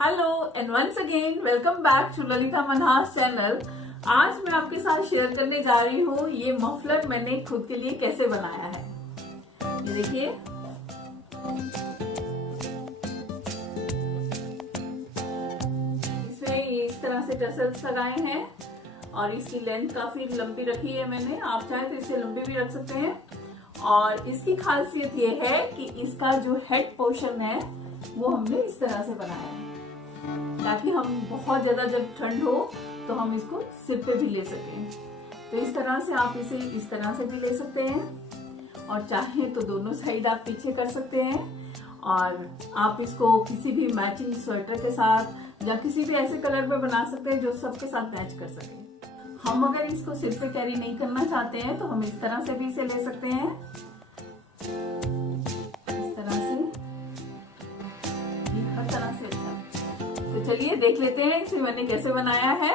Hello and once again welcome back to Lalita Manhas channel. आज मैं आपके साथ शेयर करने जा रही हूँ ये मफलर मैंने खुद के लिए कैसे बनाया है। ये देखिए, इसमें इस तरह से टसल्स लगाए हैं और इसकी लेंथ काफी लंबी रखी है मैंने। आप चाहे तो इसे लंबी भी रख सकते हैं। और इसकी खासियत ये है कि इसका जो हेड पोर्शन है वो हमने इस तरह से बनाया है ताकि हम बहुत ज्यादा जब ठंड हो तो हम इसको सिर पे भी ले सकें। तो इस तरह से आप इसे इस तरह से भी ले सकते हैं और चाहे तो दोनों साइड आप पीछे कर सकते हैं। और आप इसको किसी भी मैचिंग स्वेटर के साथ या किसी भी ऐसे कलर में बना सकते हैं जो सबके साथ मैच कर सके। हम अगर इसको सिर पे कैरी नहीं करना चाहते हैं तो हम इस तरह से भी इसे ले सकते हैं, इस तरह से, हर तरह से। तो चलिए देख लेते हैं इसे मैंने कैसे बनाया है।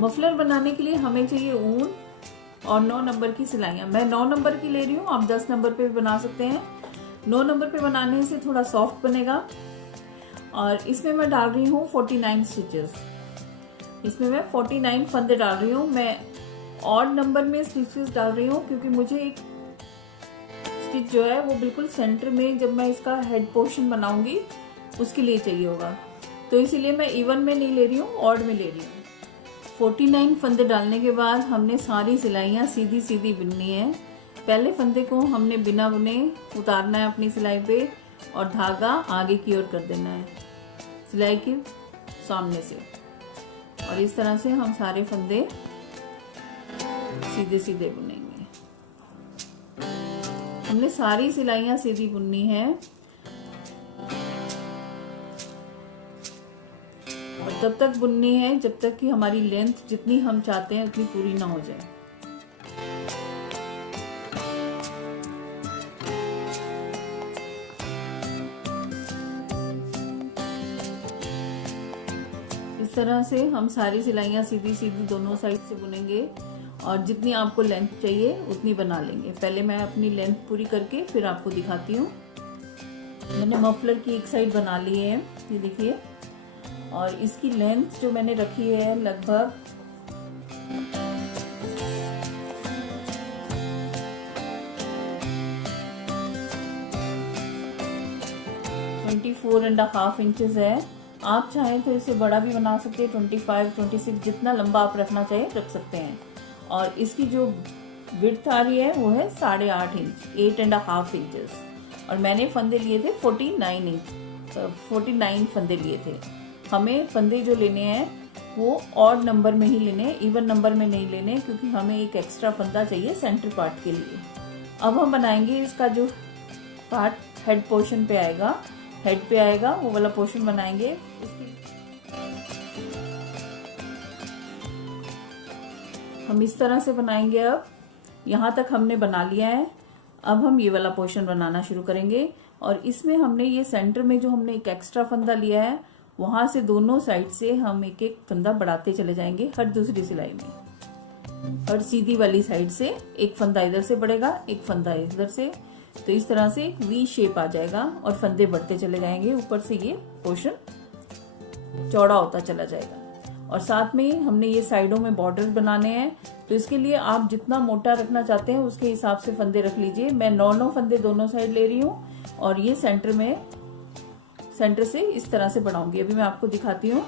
मफलर बनाने के लिए हमें चाहिए ऊन और 9 नंबर की सिलाइयां। मैं 9 नंबर की ले रही हूँ, आप 10 नंबर पे भी बना सकते हैं। 9 नंबर पे बनाने से थोड़ा सॉफ्ट बनेगा। और इसमें मैं डाल रही हूँ 49 स्टिचेस। इसमें मैं 49 फंदे डाल रही हूँ। मैं ऑड नंबर में स्टिचेस डाल रही हूँ क्योंकि मुझे एक स्टिच जो है वो बिल्कुल सेंटर में, जब मैं इसका हेड पोर्शन बनाऊंगी उसके लिए चाहिए होगा, तो इसीलिए मैं इवन में नहीं ले रही हूँ, ऑड में ले रही हूँ। 49 फंदे डालने के बाद हमने सारी सिलाइयाँ सीधी सीधी बुननी है। पहले फंदे को हमने बिना बुने उतारना है अपनी सिलाई पे और धागा आगे की ओर कर देना है सिलाई के सामने से। और इस तरह से हम सारे फंदे सीधे सीधे बुनेंगे। हमने सारी सिलाइयाँ सीधी बुननी है और तब तक बुननी है जब तक कि हमारी लेंथ जितनी हम चाहते हैं उतनी पूरी ना हो जाए। इस तरह से हम सारी सिलाइयाँ सीधी सीधी दोनों साइड से बुनेंगे और जितनी आपको लेंथ चाहिए उतनी बना लेंगे। पहले मैं अपनी लेंथ पूरी करके फिर आपको दिखाती हूँ। मैंने मफलर की एक साइड बना ली है, ये देखिए। और इसकी लेंथ जो मैंने रखी है लगभग 24.5 इंचेस है। आप चाहें तो इसे बड़ा भी बना सकते हैं, 25, 26, जितना लंबा आप रखना चाहे रख सकते हैं। और इसकी जो विड्थ आ रही है वो है 8.5 इंच, 8.5 इंचेस। और मैंने फंदे लिए थे 49 इंच, 49 फंदे लिए थे। हमें फंदे जो लेने हैं वो ऑड नंबर में ही लेने, इवन नंबर में नहीं लेने, क्योंकि हमें एक एक्स्ट्रा फंदा चाहिए सेंटर पार्ट के लिए। अब हम बनाएंगे इसका जो पार्ट हेड पोर्शन पे आएगा, हेड पे आएगा, वो वाला पोर्शन बनाएंगे। हम इस तरह से बनाएंगे। अब यहाँ तक हमने बना लिया है। अब हम ये वाला पोर्शन बनाना शुरू करेंगे। और इसमें हमने ये सेंटर में जो हमने एक एक्स्ट्रा फंदा लिया है वहां से दोनों साइड से हम एक एक फंदा बढ़ाते चले जाएंगे हर दूसरी सिलाई में। और सीधी वाली साइड से एक फंदा इधर से बढ़ेगा, एक फंदा इधर से। तो इस तरह से एक वी शेप आ जाएगा और फंदे बढ़ते चले जाएंगे। ऊपर से ये पोर्शन चौड़ा होता चला जाएगा। और साथ में हमने ये साइडों में बॉर्डर बनाने हैं, तो इसके लिए आप जितना मोटा रखना चाहते हैं उसके हिसाब से फंदे रख लीजिए। मैं 9 फंदे दोनों साइड ले रही हूँ और ये सेंटर से इस तरह से बढ़ाऊंगी। अभी मैं आपको दिखाती हूँ।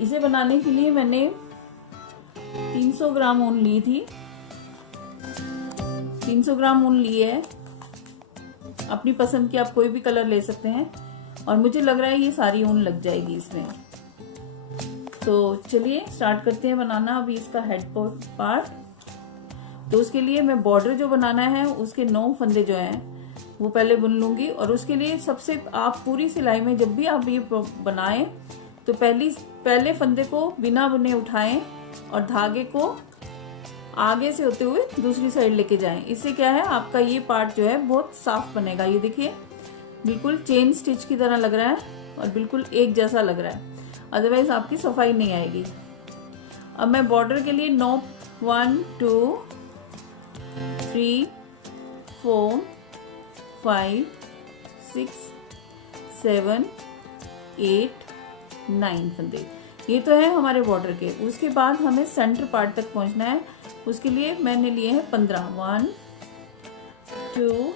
इसे बनाने के लिए मैंने 300 ग्राम ऊन ली थी। 300 ग्राम ऊन ली है। अपनी पसंद की आप कोई भी कलर ले सकते हैं। और मुझे लग रहा है ये सारी ऊन लग जाएगी इसमें। तो चलिए स्टार्ट करते हैं बनाना अभी इसका हेड पार्ट। तो उसके लिए मैं बॉर्डर जो बनाना है उसके 9 फंदे जो हैं वो पहले बुन लूंगी। और उसके लिए सबसे आप पूरी सिलाई में जब भी आप ये बनाएं तो पहले फंदे को बिना बुने उठाएं और धागे को आगे से होते हुए दूसरी साइड लेके जाएं। इससे क्या है, आपका ये पार्ट जो है बहुत साफ बनेगा। ये देखिए बिल्कुल चेन स्टिच की तरह लग रहा है और बिल्कुल एक जैसा लग रहा है, अदरवाइज आपकी सफाई नहीं आएगी। अब मैं बॉर्डर के लिए 9, 1, 2, 3, 4, 5, 6, 7, 8, 9 फंदे। ये तो है हमारे बॉर्डर के। उसके बाद हमें सेंटर पार्ट तक पहुंचना है। उसके लिए मैंने लिए हैं 15। 1, 2,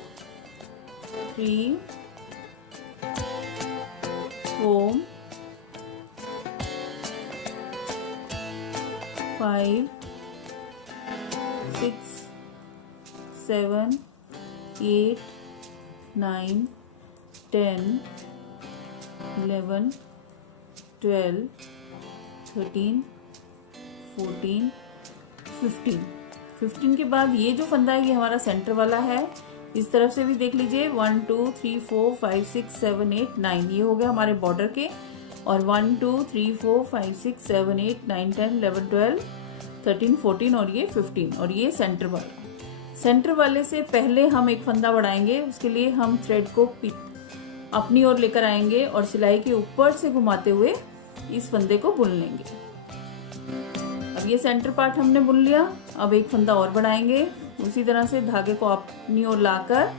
3, 4, 5, 6, 7, 8, 9, 10, 11, 12, 13, 14, 15। 15 के बाद ये जो फंदा है ये हमारा सेंटर वाला है। इस तरफ से भी देख लीजिए 1, 2, 3, 4, 5, 6, 7, 8, 9 ये हो गया हमारे बॉर्डर के। और 1, 2, 3, 4, 5, 6, 7, 8, 9, 10, 11, 12, 13, 14 और ये 15 और ये सेंटर वाला। सेंटर वाले से पहले हम एक फंदा बढ़ाएंगे। उसके लिए हम थ्रेड को अपनी ओर लेकर आएंगे और सिलाई के ऊपर से घुमाते हुए इस फंदे को बुन लेंगे। अब ये सेंटर पार्ट हमने बुन लिया। अब एक फंदा और बढ़ाएंगे। उसी तरह से धागे को अपनी ओर लाकर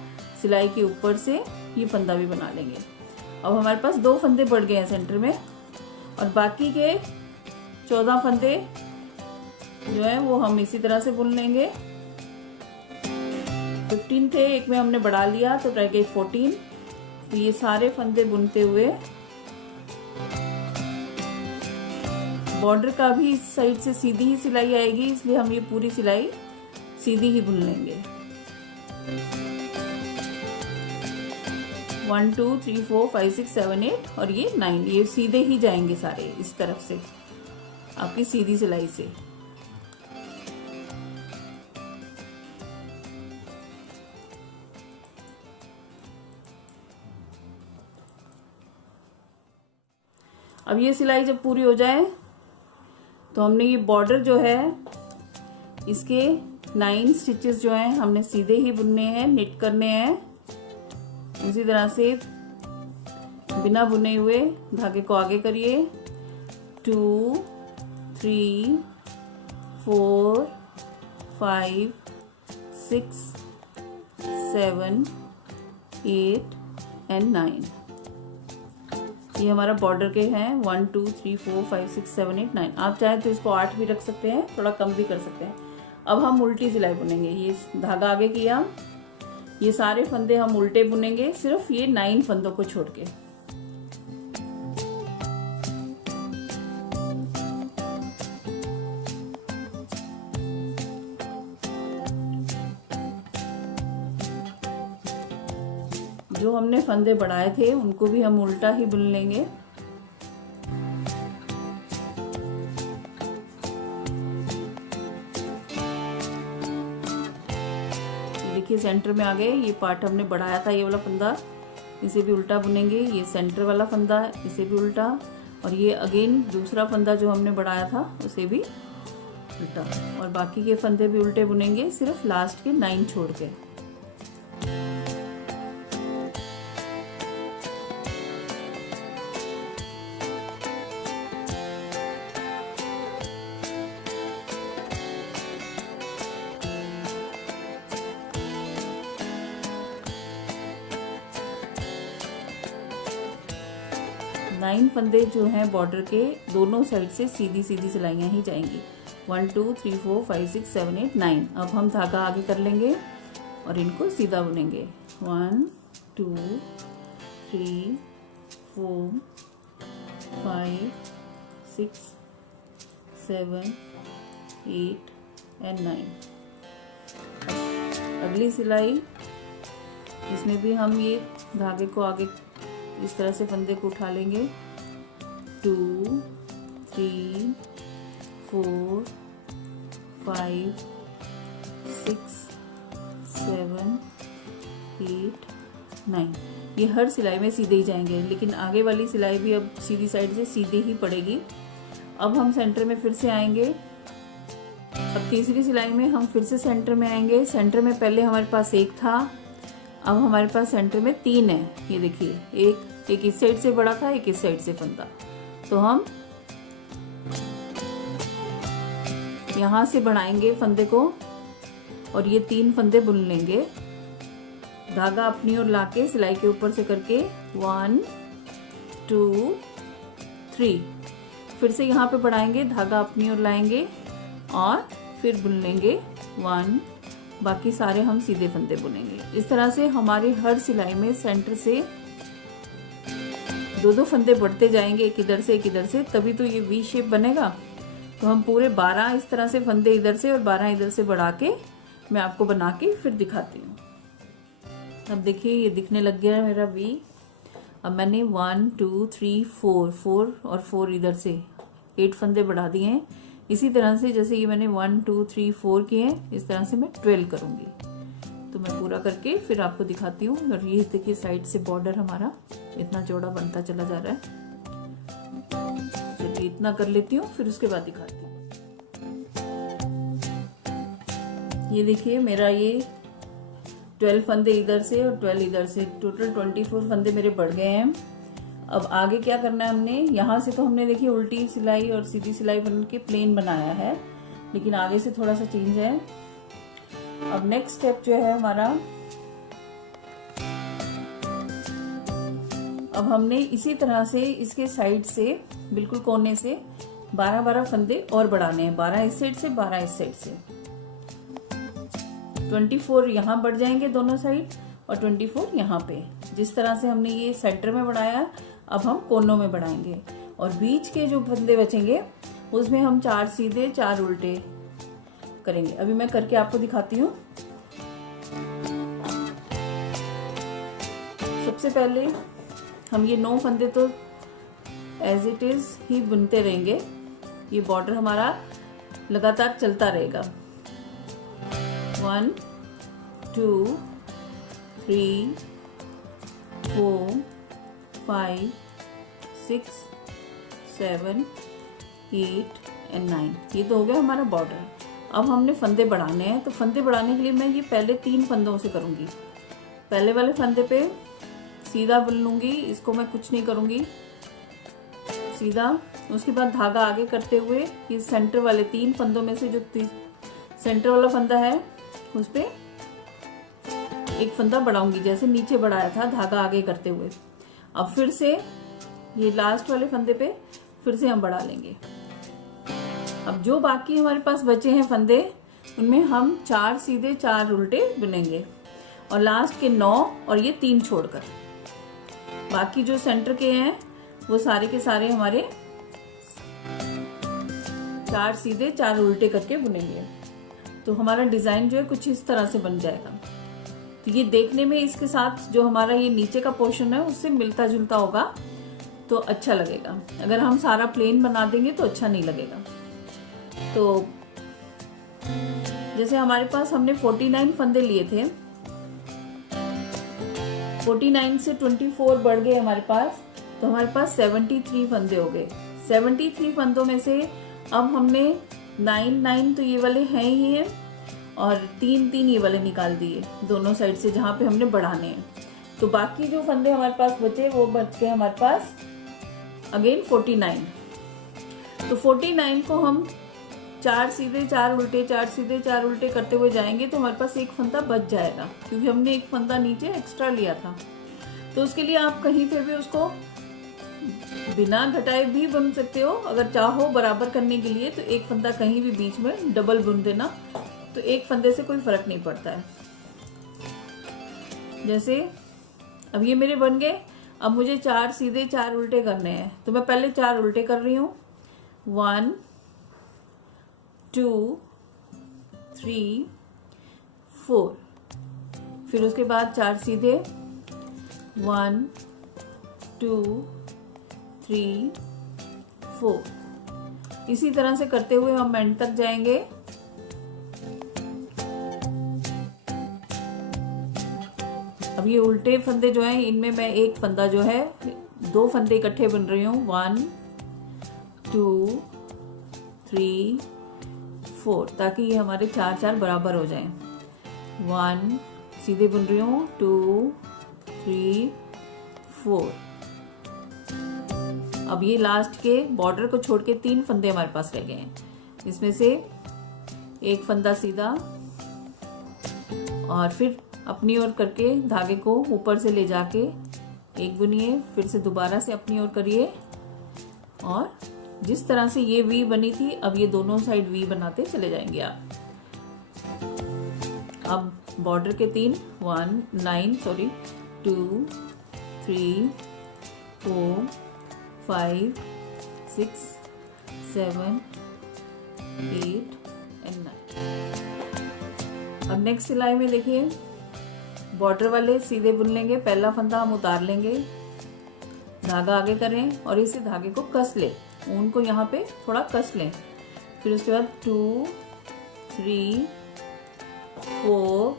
सिलाई के ऊपर से ये फंदा भी बना लेंगे। अब हमारे पास 2 फंदे बढ़ गए हैं सेंटर में और बाकी के 14 फंदे जो है वो हम इसी तरह से बुन लेंगे। 15 थे, एक में हमने बढ़ा लिया तो रह गए 14। तो ये सारे फंदे बुनते हुए बॉर्डर का भी इस साइड से सीधी ही सिलाई आएगी, इसलिए हम ये पूरी सिलाई सीधी ही बुन लेंगे। 1, 2, 3, 4, 5, 6, 7, 8 और ये 9 ये सीधे ही जाएंगे सारे इस तरफ से आपकी सीधी सिलाई से। अब ये सिलाई जब पूरी हो जाए तो हमने ये बॉर्डर जो है इसके 9 स्टिचेस जो हैं हमने सीधे ही बुनने हैं, निट करने हैं। उसी तरह से बिना बुने हुए धागे को आगे करिए। 2, 3, 4, 5, 6, 7, 8 एंड 9 ये हमारा बॉर्डर के हैं। 1, 2, 3, 4, 5, 6, 7, 8, 9 आप चाहे तो इसको 8 भी रख सकते हैं, थोड़ा कम भी कर सकते हैं। अब हम उल्टी सिलाई बुनेंगे। ये धागा आगे किया, ये सारे फंदे हम उल्टे बुनेंगे, सिर्फ ये 9 फंदों को छोड़ के। जो हमने फंदे बढ़ाए थे उनको भी हम उल्टा ही बुन लेंगे। देखिए सेंटर में आ गए। ये पार्ट हमने बढ़ाया था, ये वाला फंदा, इसे भी उल्टा बुनेंगे। ये सेंटर वाला फंदा है, इसे भी उल्टा। और ये अगेन दूसरा फंदा जो हमने बढ़ाया था उसे भी उल्टा। और बाकी के फंदे भी उल्टे बुनेंगे, सिर्फ लास्ट के 9 छोड़ के। नाइन फंदे जो हैं बॉर्डर के दोनों साइड से सीधी सीधी सिलाइयाँ ही जाएंगी। 1, 2, 3, 4, 5, 6, 7, 8, 9। अब हम धागा आगे कर लेंगे और इनको सीधा बुनेंगे। 1, 2, 3, 4, 5, 6, 7, 8 एंड 9। अगली सिलाई, इसमें भी हम ये धागे को आगे इस तरह से फंदे को उठा लेंगे। 2, 3, 4, 5, 6, 7, 8, 9। ये हर सिलाई में सीधे ही जाएंगे, लेकिन आगे वाली सिलाई भी अब सीधी साइड से सीधे ही पड़ेगी। अब हम सेंटर में फिर से आएंगे। अब तीसरी सिलाई में हम फिर से सेंटर में आएंगे। सेंटर में पहले हमारे पास 1 था, अब हमारे पास सेंटर में 3 है। ये देखिए, एक इस साइड से बड़ा था, एक इस साइड से फंदा। तो हम यहां से बढ़ाएंगे फंदे को और ये 3 फंदे बुन लेंगे। धागा अपनी ओर लाके सिलाई के ऊपर से करके 1, 2 3, फिर से यहाँ पे बढ़ाएंगे, धागा अपनी ओर लाएंगे और फिर बुन लेंगे 1, बाकी सारे हम सीधे फंदे बुनेंगे। इस तरह से हमारे हर सिलाई में सेंटर से 2-2 फंदे बढ़ते जाएंगे, एक इधर से एक इधर से, तभी तो ये वी शेप बनेगा। तो हम पूरे 12 इस तरह से फंदे इधर से और 12 इधर से बढ़ा के मैं आपको बना के फिर दिखाती हूँ। अब देखिए ये दिखने लग गया है मेरा वी। अब मैंने 1 2 3 4 और 4 इधर से 8 फंदे बढ़ा दिए हैं। इसी तरह से जैसे ये मैंने 1 2 3 4 किए हैं, इस तरह से मैं 12 करूंगी। तो मैं पूरा करके फिर आपको दिखाती हूँ। और ये देखिए साइड से बॉर्डर हमारा इतना चौड़ा बनता चला जा रहा है। चलिए इतना कर लेती हूँ, फिर उसके बाद दिखाती हूँ। ये देखिए मेरा ये 12 फंदे इधर से और 12 इधर से, टोटल 24 फंदे मेरे बढ़ गए हैं। अब आगे क्या करना है हमने, यहाँ से तो हमने देखिए उल्टी सिलाई और सीधी सिलाई बन के प्लेन बनाया है, लेकिन आगे से थोड़ा सा चेंज है। अब नेक्स्ट स्टेप जो है हमारा, अब हमने इसी तरह से इसके साइड से बिल्कुल कोने से 12-12 फंदे और बढ़ाने हैं, 12 इस साइड से 12 इस साइड से। 24 यहाँ बढ़ जाएंगे दोनों साइड और 24 यहाँ पे। जिस तरह से हमने ये सेंटर में बढ़ाया, अब हम कोनों में बढ़ाएंगे और बीच के जो फंदे बचेंगे उसमें हम 4 सीधे 4 उल्टे करेंगे। अभी मैं करके आपको दिखाती हूँ। सबसे पहले हम ये 9 फंदे तो एज इट इज ही बुनते रहेंगे, ये बॉर्डर हमारा लगातार चलता रहेगा। 1 2 3 4 5 6 7 8 एंड 9, ये तो हो गया हमारा बॉर्डर। अब हमने फंदे बढ़ाने हैं, तो फंदे बढ़ाने के लिए मैं ये पहले 3 फंदों से करूंगी। पहले वाले फंदे पे सीधा बुन लूंगी, इसको मैं कुछ नहीं करूंगी, सीधा। उसके बाद धागा आगे करते हुए इस सेंटर वाले 3 फंदों में से जो सेंटर वाला फंदा है उस पे एक फंदा बढ़ाऊंगी, जैसे नीचे बढ़ाया था धागा आगे करते हुए। अब फिर से ये लास्ट वाले फंदे पे फिर से हम बढ़ा लेंगे। अब जो बाकी हमारे पास बचे हैं फंदे, उनमें हम 4 सीधे 4 उल्टे बुनेंगे और लास्ट के 9 और ये 3 छोड़कर बाकी जो सेंटर के हैं वो सारे के सारे हमारे 4 सीधे 4 उल्टे करके बुनेंगे। तो हमारा डिजाइन जो है कुछ इस तरह से बन जाएगा। तो ये देखने में इसके साथ जो हमारा ये नीचे का पोर्शन है उससे मिलता जुलता होगा तो अच्छा लगेगा। अगर हम सारा प्लेन बना देंगे तो अच्छा नहीं लगेगा। तो जैसे हमारे पास हमने 49 फंदे लिए थे, 49 से 24 बढ़ गए हमारे पास, तो हमारे पास 73 फंदे हो गए। 73 फंदों में से अब हमने 9 तो ये वाले हैं ही हैं और 3 ये वाले निकाल दिए दोनों साइड से जहां पे हमने बढ़ाने हैं। तो बाकी जो फंदे हमारे पास बचे वो बच गए हमारे पास अगेन 49। तो 49 को हम 4 सीधे 4 उल्टे 4 सीधे 4 उल्टे करते हुए जाएंगे तो हमारे पास एक फंदा बच जाएगा, क्योंकि हमने एक फंदा नीचे एक्स्ट्रा लिया था। तो उसके लिए आप कहीं पे भी उसको बिना घटाए भी बुन सकते हो, अगर चाहो बराबर करने के लिए तो एक फंदा कहीं भी बीच में डबल बुन देना, तो एक फंदे से कोई फर्क नहीं पड़ता है। जैसे अब ये मेरे बन गए। अब मुझे 4 सीधे 4 उल्टे करने हैं, तो मैं पहले 4 उल्टे कर रही हूँ। 1 2 3 4, फिर उसके बाद 4 सीधे 1 2 3 4। इसी तरह से करते हुए हम एंड तक जाएंगे। अब ये उल्टे फंदे जो हैं इनमें मैं एक फंदा जो है 2 फंदे इकट्ठे बुन रही हूँ। 1 2 3 4, ताकि ये हमारे 4 बराबर हो जाएं। 1 सीधे बुन रही हूँ, 2 3 4। अब ये लास्ट के बॉर्डर को छोड़ के 3 फंदे हमारे पास रह गए हैं। इसमें से एक फंदा सीधा और फिर अपनी ओर करके धागे को ऊपर से ले जाके एक बुनिए, फिर से दोबारा से अपनी ओर करिए और जिस तरह से ये वी बनी थी अब ये दोनों साइड वी बनाते चले जाएंगे आप। अब बॉर्डर के 2, 3, 4, 5, 6, 7, 8 and 9। अब नेक्स्ट सिलाई में देखिए बॉर्डर वाले सीधे बुन लेंगे, पहला फंदा हम उतार लेंगे, धागा आगे करें और इसे धागे को कस ले, ऊन को यहाँ पे थोड़ा कस लें। फिर उसके बाद 2, 3, 4,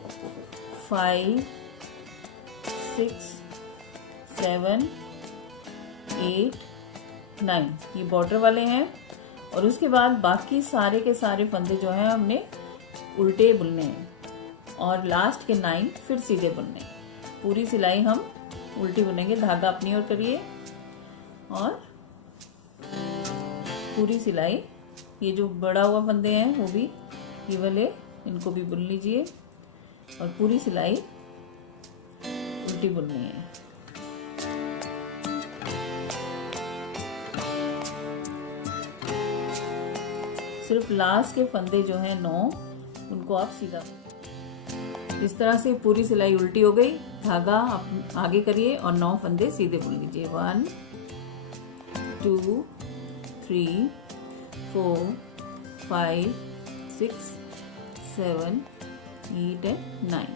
5, 6, 7, 8, 9 ये बॉर्डर वाले हैं। और उसके बाद बाकी सारे के सारे फंदे जो हैं हमने उल्टे बुनने हैं और लास्ट के 9 फिर सीधे बुनने हैं। पूरी सिलाई हम उल्टी बुनेंगे, धागा अपनी ओर करिए और पूरी सिलाई, ये जो बड़ा हुआ फंदे हैं वो भी ये वाले इनको भी बुन लीजिए और पूरी सिलाई उल्टी बुननी है। सिर्फ लास्ट के फंदे जो हैं 9 उनको आप सीधा, इस तरह से पूरी सिलाई उल्टी हो गई, धागा आप आगे करिए और 9 फंदे सीधे बुन लीजिए। 1, 2, 3, 4, 5, 6, 7, 8 and 9।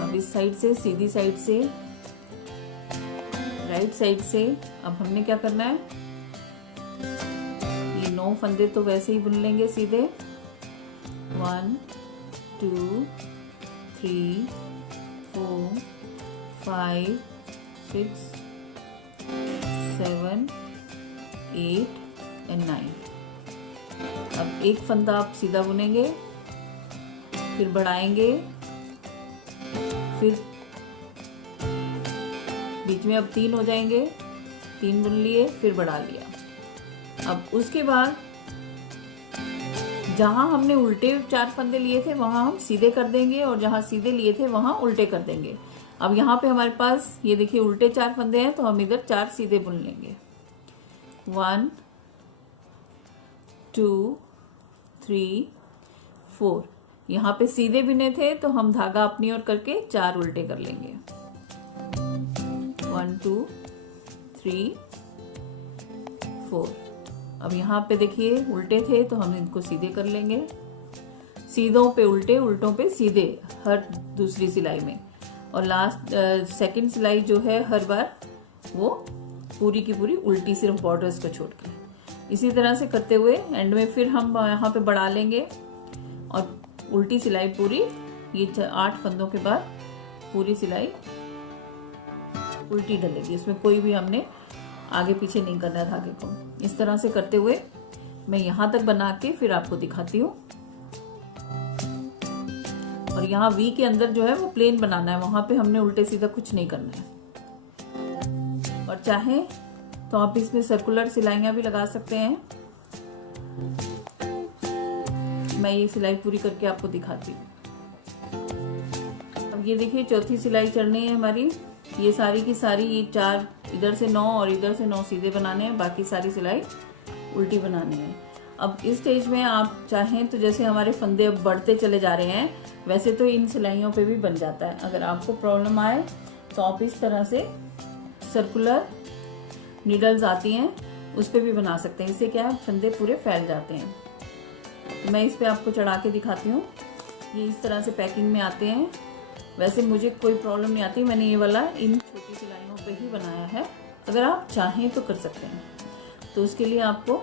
अब इस साइड से, सीधी साइड से, राइट साइड से अब हमने क्या करना है, ये 9 फंदे तो वैसे ही बुन लेंगे सीधे। 1, 2, 3, 4, 5, 6, 7, 8 and 9। अब एक फंदा आप सीधा बुनेंगे, फिर बढ़ाएंगे, फिर बीच में अब 3 हो जाएंगे, 3 बुन लिए, फिर बढ़ा लिया। अब उसके बाद जहां हमने उल्टे 4 फंदे लिए थे वहां हम सीधे कर देंगे और जहां सीधे लिए थे वहां उल्टे कर देंगे। अब यहाँ पे हमारे पास ये देखिए उल्टे 4 फंदे हैं तो हम इधर 4 सीधे बुन लेंगे। 1, 2, 3, 4 यहाँ पे सीधे बिने थे तो हम धागा अपनी ओर करके 4 उल्टे कर लेंगे। 1, 2, 3, 4। अब यहाँ पे देखिए उल्टे थे तो हम इनको सीधे कर लेंगे, सीधों पे उल्टे, उल्टों पे सीधे हर दूसरी सिलाई में। और लास्ट सेकंड सिलाई जो है हर बार वो पूरी की पूरी उल्टी, सिर्फ बॉर्डर्स को छोड़कर। इसी तरह से करते हुए एंड में फिर हम यहाँ पे बढ़ा लेंगे और उल्टी सिलाई पूरी, ये 8 फंदों के बाद पूरी सिलाई उल्टी डलेगी, इसमें कोई भी हमने आगे पीछे नहीं करना है धागे को। इस तरह से करते हुए मैं यहाँ तक बना के फिर आपको दिखाती हूँ। और यहाँ वी के अंदर जो है वो प्लेन बनाना है, वहां पे हमने उल्टे सीधा कुछ नहीं करना है। और चाहे तो आप इसमें सर्कुलर सिलाइयां भी लगा सकते हैं। मैं ये सिलाई पूरी करके आपको दिखाती हूँ। अब ये देखिए चौथी सिलाई चढ़नी है हमारी, ये सारी की सारी, ये 4 इधर से 9 और इधर से 9 सीधे बनाने हैं, बाकी सारी सिलाई उल्टी बनानी है। अब इस स्टेज में आप चाहें तो जैसे हमारे फंदे अब बढ़ते चले जा रहे हैं वैसे तो इन सिलाइयों पे भी बन जाता है। अगर आपको प्रॉब्लम आए तो आप इस तरह से सर्कुलर नीडल्स आती हैं उस पे भी बना सकते हैं, इससे क्या है फंदे पूरे फैल जाते हैं। तो मैं इस पे आपको चढ़ा के दिखाती हूँ। ये इस तरह से पैकिंग में आते हैं। वैसे मुझे कोई प्रॉब्लम नहीं आती, मैंने ये वाला इन छोटी सिलाइयों पे ही बनाया है। अगर आप चाहें तो कर सकते हैं। तो उसके लिए आपको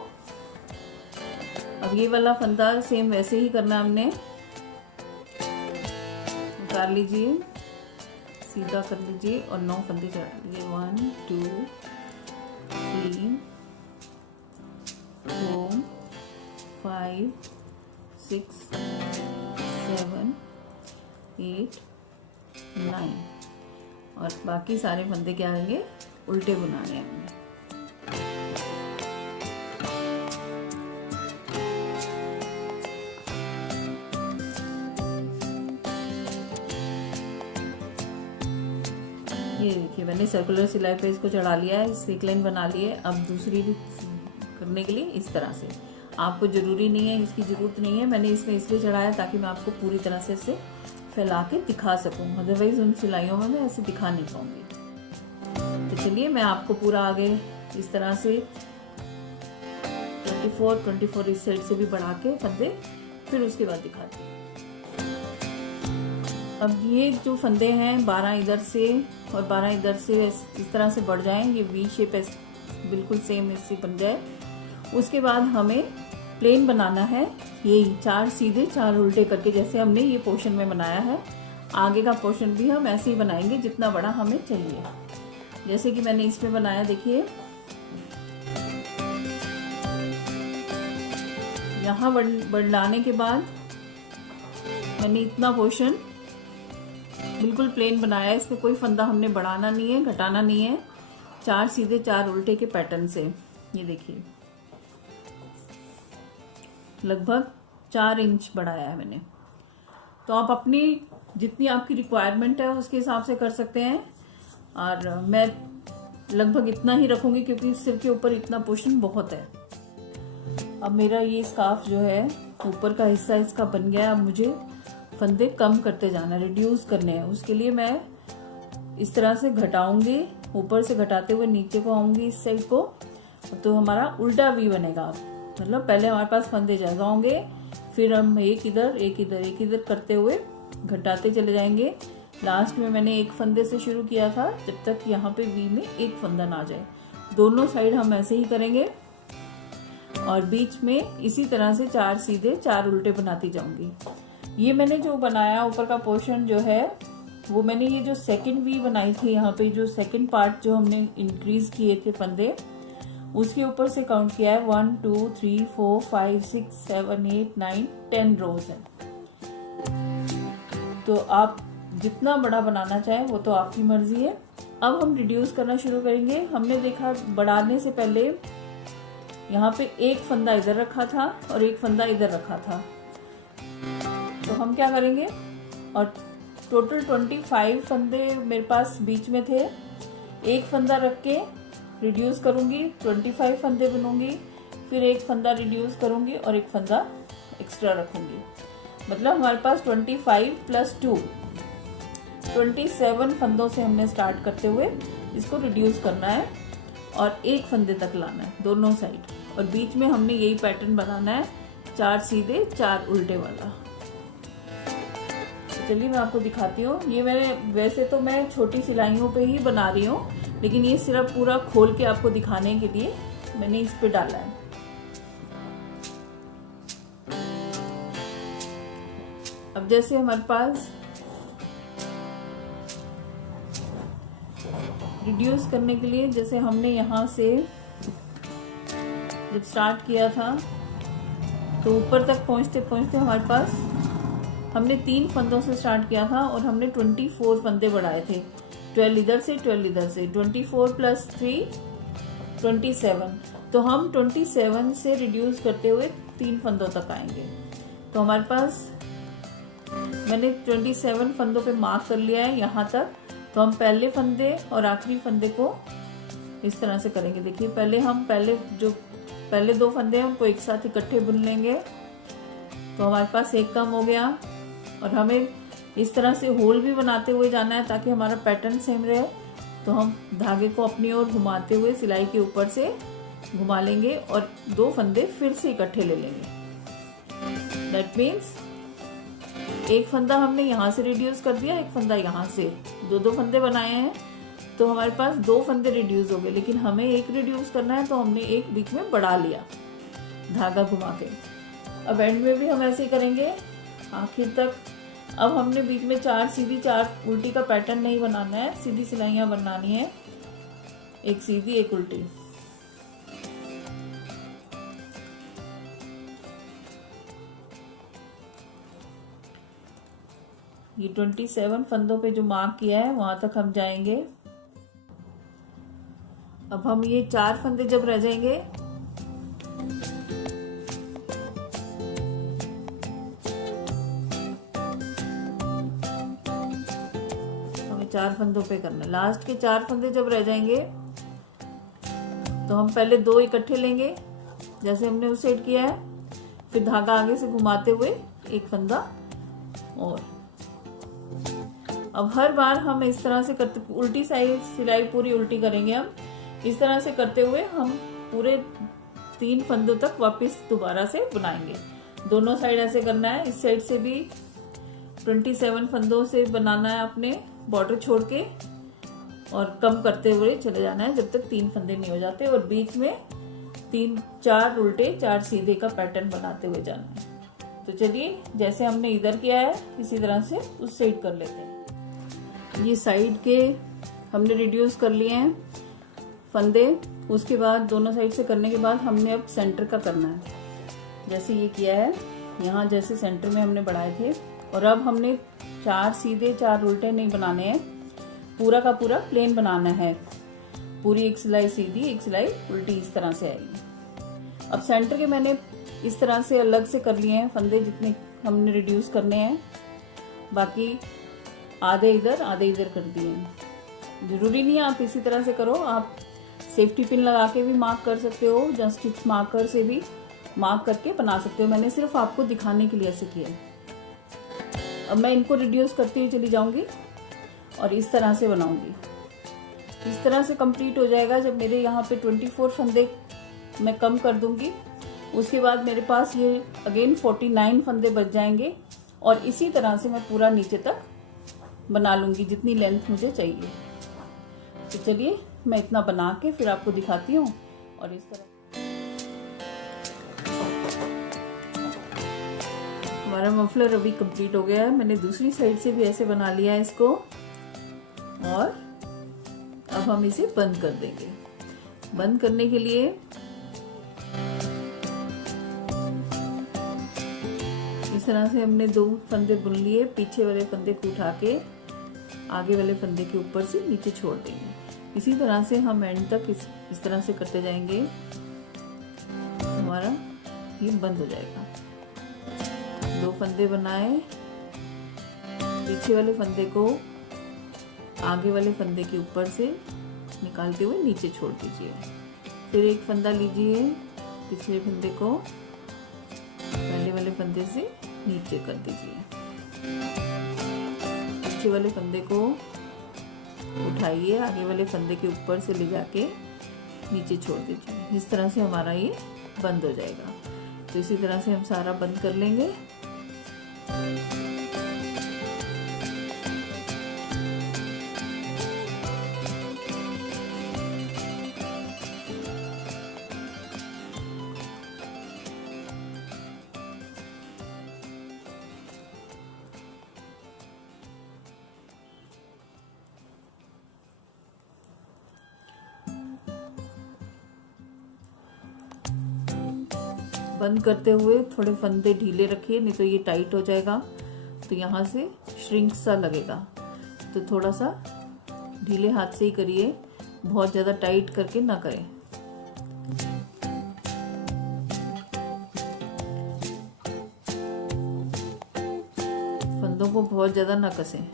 अब ये वाला फंदा सेम वैसे ही करना, हमने उतार लीजिए, सीधा कर लीजिए और 9 फंदे चढ़ा लीजिए। 1, 2, 3, 4, 5, 6, 7, 8, 9 और बाकी सारे फंदे क्या आएंगे उल्टे बनाने हैं। ये देखिए मैंने सर्कुलर सिलाई पे इसको चढ़ा लिया है, सिक लाइन बना ली है। अब दूसरी भी करने के लिए इस तरह से, आपको जरूरी नहीं है, इसकी जरूरत नहीं है, मैंने इसमें इसलिए चढ़ाया ताकि मैं आपको पूरी तरह से इसे फैला के दिखा सकूं, अदरवाइज उन सिलाइयों में मैं ऐसे दिखा नहीं पाऊंगी। तो चलिए मैं आपको पूरा आगे इस तरह से 24 इस साइड से भी बढ़ा के फंदे फिर उसके बाद दिखाती हूँ। अब ये जो फंदे हैं 12 इधर से और 12 इधर से इस तरह से बढ़ जाएं, ये वी शेप बिल्कुल सेम इससे बन जाए। उसके बाद हमें प्लेन बनाना है, यही 4 सीधे 4 उल्टे करके जैसे हमने ये पोर्शन में बनाया है। आगे का पोर्शन भी हम ऐसे ही बनाएंगे जितना बड़ा हमें चाहिए, जैसे कि मैंने इसमें बनाया। देखिए यहाँ बढ़ाने के बाद मैंने इतना पोर्शन बिल्कुल प्लेन बनाया है, इसमें कोई फंदा हमने बढ़ाना नहीं है, घटाना नहीं है। 4 सीधे 4 उल्टे के पैटर्न से ये देखिए लगभग 4 इंच बढ़ाया है मैंने। तो आप अपनी जितनी आपकी रिक्वायरमेंट है उसके हिसाब से कर सकते हैं, और मैं लगभग इतना ही रखूंगी क्योंकि सिर के ऊपर इतना पोर्शन बहुत है। अब मेरा ये स्कार्फ जो है ऊपर का हिस्सा इसका बन गया है। अब मुझे फंदे कम करते जाना, रिड्यूस करने हैं। उसके लिए मैं इस तरह से घटाऊंगी, ऊपर से घटाते हुए नीचे को आऊंगी इस साइड को, तो हमारा उल्टा वी बनेगा। मतलब पहले हमारे पास फंदे ज्यादा होंगे, फिर हम एक इधर एक इधर एक इधर करते हुए घटाते चले जाएंगे। लास्ट में मैंने एक फंदे से शुरू किया था, जब तक यहाँ पे वी में एक फंदा ना जाए। दोनों साइड हम ऐसे ही करेंगे और बीच में इसी तरह से 4 सीधे 4 उल्टे बनाती जाऊंगी। ये मैंने जो बनाया ऊपर का पोर्शन जो है वो मैंने ये जो सेकंड वी बनाई थी, यहाँ पे जो सेकंड पार्ट जो हमने इंक्रीज किए थे फंदे, उसके ऊपर से काउंट किया है 1 2 3 4 5 6 7 8 9 10 रोज है। तो आप जितना बड़ा बनाना चाहें वो तो आपकी मर्जी है। अब हम रिड्यूस करना शुरू करेंगे। हमने देखा बढ़ाने से पहले यहाँ पे एक फंदा इधर रखा था और एक फंदा इधर रखा था, तो हम क्या करेंगे, और टोटल 25 फंदे मेरे पास बीच में थे। एक फंदा रख के रिड्यूस करूंगी, 25 फंदे बनूंगी, फिर एक फंदा रिड्यूस करूंगी और एक फंदा एक्स्ट्रा रखूंगी। मतलब हमारे पास 25 प्लस 2 27 फंदों से हमने स्टार्ट करते हुए इसको रिड्यूस करना है और एक फंदे तक लाना है दोनों साइड, और बीच में हमने यही पैटर्न बनाना है 4 सीधे 4 उल्टे वाला। चलिए मैं आपको दिखाती हूँ। ये मैंने वैसे तो मैं छोटी सिलाइयों पे ही बना रही हूँ, लेकिन ये सिर्फ पूरा खोल के आपको दिखाने के लिए मैंने इस पे डाला है। अब जैसे हमारे पास रिड्यूस करने के लिए, जैसे हमने यहाँ से जब स्टार्ट किया था तो ऊपर तक पहुंचते पहुंचते हमारे पास हमने 3 फंदों से स्टार्ट किया था और हमने 24 फंदे बढ़ाए थे। 12 इधर से 12 इधर से, 24 प्लस 3 27। तो हम 27 से रिड्यूस करते हुए 3 फंदों तक आएंगे। तो हमारे पास मैंने 27 फंदों पे मार्क कर लिया है यहाँ तक। तो हम पहले फंदे और आखिरी फंदे को इस तरह से करेंगे। देखिए पहले 2 फंदे हैं उनको एक साथ इकट्ठे बुन लेंगे, तो हमारे पास एक कम हो गया। और हमें इस तरह से होल भी बनाते हुए जाना है ताकि हमारा पैटर्न सेम रहे। तो हम धागे को अपनी ओर घुमाते हुए सिलाई के ऊपर से घुमा लेंगे और 2 फंदे फिर से इकट्ठे ले लेंगे। दैट मीन्स एक फंदा हमने यहाँ से रिड्यूस कर दिया, एक फंदा यहाँ से, 2 फंदे बनाए हैं, तो हमारे पास 2 फंदे रिड्यूस हो गए। लेकिन हमें एक रिड्यूस करना है, तो हमने एक बीच में बढ़ा लिया धागा घुमा के। अब एंड में भी हम ऐसे ही करेंगे आखिर तक। अब हमने बीच में 4 सीधी 4 उल्टी का पैटर्न नहीं बनाना है, सीधी सिलाइयां बनानी है, एक सीधी एक उल्टी। ये 27 फंदों पे जो मार्क किया है वहां तक हम जाएंगे। अब हम ये 4 फंदे जब रह जाएंगे, 4 फंदों पे करना है। लास्ट के 4 फंदे जब रह जाएंगे तो हम पहले 2 इकट्ठे लेंगे जैसे हमने उस साइड किया है, फिर धागा आगे से घुमाते हुए एक फंदा और। अब हर बार हम इस तरह से करते, उल्टी साइड सिलाई पूरी उल्टी करेंगे हम। इस तरह से करते हुए हम पूरे 3 फंदों तक वापस दोबारा से बनाएंगे। दोनों साइड ऐसे करना है। इस साइड से भी 27 फंदों से बनाना है अपने बॉर्डर छोड़ के, और कम करते हुए चले जाना है जब तक 3 फंदे नहीं हो जाते, और बीच में 3-4 उल्टे 4 सीधे का पैटर्न बनाते हुए जाना है। तो चलिए जैसे हमने इधर किया है इसी तरह से उस साइड कर लेते हैं। ये साइड के हमने रिड्यूस कर लिए हैं फंदे। उसके बाद दोनों साइड से करने के बाद हमने अब सेंटर का करना है। जैसे ये किया है, यहाँ जैसे सेंटर में हमने बढ़ाए थे, और अब हमने 4 सीधे 4 उल्टे नहीं बनाने हैं, पूरा का पूरा प्लेन बनाना है। पूरी एक सिलाई सीधी, एक सिलाई उल्टी, इस तरह से आएगी। अब सेंटर के मैंने इस तरह से अलग से कर लिए हैं फंदे, जितने हमने रिड्यूस करने हैं। बाकी आधे इधर कर दिए हैं। जरूरी नहीं है आप इसी तरह से करो, आप सेफ्टी पिन लगा के भी मार्क कर सकते हो, या स्टिच मार्कर से भी मार्क करके बना सकते हो। मैंने सिर्फ आपको दिखाने के लिए ऐसे किया। अब मैं इनको रिड्यूस करती हुई चली जाऊंगी और इस तरह से बनाऊंगी। इस तरह से कंप्लीट हो जाएगा। जब मेरे यहाँ पे 24 फंदे मैं कम कर दूंगी, उसके बाद मेरे पास ये अगेन 49 फंदे बच जाएंगे, और इसी तरह से मैं पूरा नीचे तक बना लूंगी जितनी लेंथ मुझे चाहिए। तो चलिए मैं इतना बना के फिर आपको दिखाती हूँ। और इस तरह हमारा मफलर अभी कंप्लीट हो गया है। मैंने दूसरी साइड से भी ऐसे बना लिया है इसको, और अब हम इसे बंद कर देंगे। बंद करने के लिए इस तरह से हमने 2 फंदे बुन लिए। पीछे वाले फंदे को उठा के आगे वाले फंदे के ऊपर से नीचे छोड़ देंगे। इसी तरह से हम एंड तक इस तरह से करते जाएंगे। हमारा ये बंद हो जाएगा। 2 फंदे बनाए, पीछे वाले फंदे को आगे वाले फंदे के ऊपर से निकालते हुए नीचे छोड़ दीजिए। फिर एक फंदा लीजिए, पिछले फंदे को पहले वाले फंदे से नीचे कर दीजिए। पीछे वाले फंदे को उठाइए, आगे वाले फंदे के ऊपर से ले जाके नीचे छोड़ दीजिए। इस तरह से हमारा ये बंद हो जाएगा। तो इसी तरह से हम सारा बंद कर लेंगे। बंद करते हुए थोड़े फंदे ढीले रखिए, नहीं तो ये टाइट हो जाएगा। तो यहाँ से श्रिंक सा लगेगा, तो थोड़ा सा ढीले हाथ से ही करिए, बहुत ज़्यादा टाइट करके ना करें। फंदों को बहुत ज़्यादा ना कसें।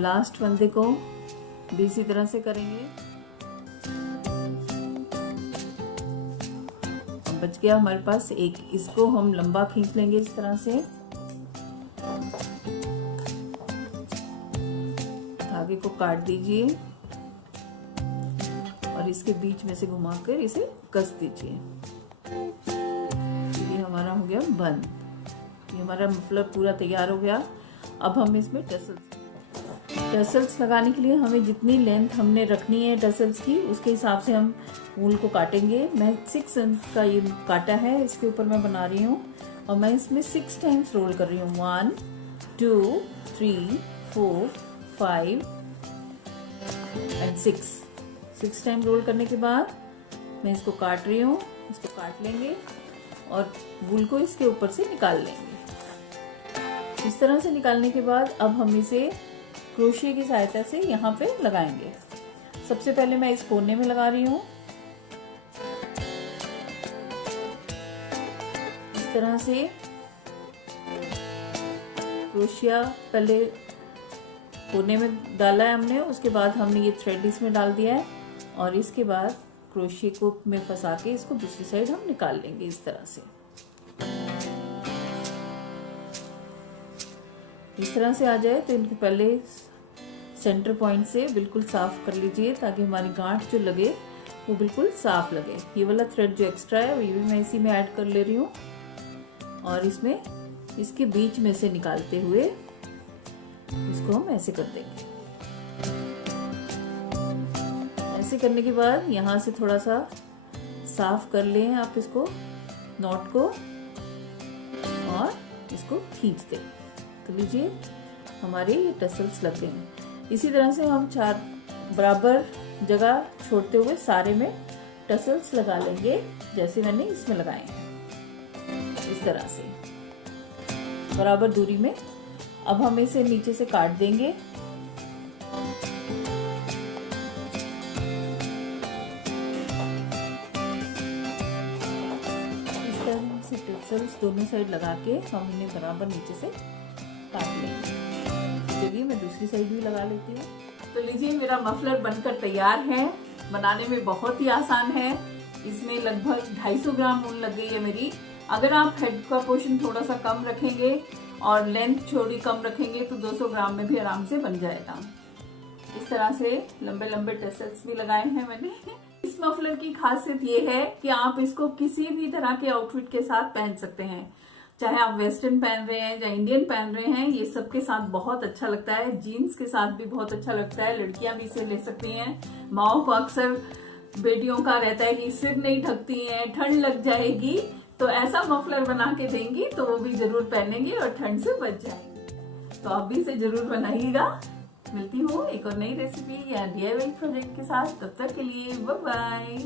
लास्ट फंदे को भी इसी तरह से करेंगे। बच गया हमारे पास एक, इसको हम लंबा खींच लेंगे इस तरह से। धागे को काट दीजिए और इसके बीच में से घुमाकर इसे कस दीजिए। ये हमारा हो गया बंद। ये हमारा मफलर पूरा तैयार हो गया। अब हम इसमें टसल्स लगाने के लिए हमें जितनी लेंथ हमने रखनी है टसल्स की, उसके हिसाब से हम वूल को काटेंगे। मैं 6 इंच का ये काटा है, इसके ऊपर मैं बना रही हूँ, और मैं इसमें 6 टाइम्स रोल कर रही हूँ। 1 2 3 4 5 एंड 6 टाइम रोल करने के बाद मैं इसको काट रही हूँ। इसको काट लेंगे और वूल को इसके ऊपर से निकाल लेंगे। इस तरह से निकालने के बाद अब हम इसे क्रोशिया की सहायता से यहाँ पे लगाएंगे। सबसे पहले मैं इस कोने में लगा रही हूँ, इस तरह से क्रोशिया पहले कोने में डाला है हमने, उसके बाद हमने ये थ्रेड इसमें डाल दिया है और इसके बाद क्रोशिया को में फंसा के इसको दूसरी साइड हम निकाल लेंगे इस तरह से। इस तरह से आ जाए तो इनको पहले सेंटर पॉइंट से बिल्कुल साफ कर लीजिए ताकि हमारी गांठ जो लगे वो बिल्कुल साफ लगे। ये वाला थ्रेड जो एक्स्ट्रा है ये भी मैं इसी में ऐड कर ले रही हूँ और इसमें इसके बीच में से निकालते हुए इसको हम ऐसे कर देंगे। ऐसे करने के बाद यहाँ से थोड़ा सा साफ कर लें आप इसको, नॉट को, और इसको खींच दें। तो लीजिए हमारे ये टसल्स लग गए हैं। इसी तरह से हम 4 बराबर जगह छोड़ते हुए सारे में टसल्स लगा लेंगे जैसे मैंने इसमें लगाए हैं, इस तरह से बराबर दूरी में। अब हम इसे नीचे से काट देंगे। इस तरह से टसल्स दोनों साइड लगा के हम इन्हें बराबर नीचे से काट लेंगे। चलिए मैं दूसरी साइड भी लगा लेती हूँ। तो लीजिए मेरा मफलर बनकर तैयार है। बनाने में बहुत ही आसान है। इसमें लगभग 250 ग्राम ऊन लग गई है मेरी। अगर आप हेड का पोर्शन थोड़ा सा कम रखेंगे और लेंथ थोड़ी कम रखेंगे तो 200 ग्राम में भी आराम से बन जाएगा। इस तरह से लंबे लंबे टसल्स भी लगाए हैं मैंने। इस मफलर की खासियत ये है कि आप इसको किसी भी तरह के आउटफिट के साथ पहन सकते हैं, चाहे आप वेस्टर्न पहन रहे हैं या इंडियन पहन रहे हैं, ये सबके साथ बहुत अच्छा लगता है। जीन्स के साथ भी बहुत अच्छा लगता है। लड़कियां भी इसे ले सकती हैं। माओ को अक्सर बेटियों का रहता है कि सिर नहीं ढकती हैं, ठंड लग जाएगी, तो ऐसा मफलर बना के देंगी तो वो भी जरूर पहनेंगे और ठंड से बच जाएंगे। तो आप भी इसे जरूर बनाइएगा। मिलती हूँ एक और नई रेसिपी या DIY प्रोजेक्ट के साथ। तब तक के लिए बाय बाय।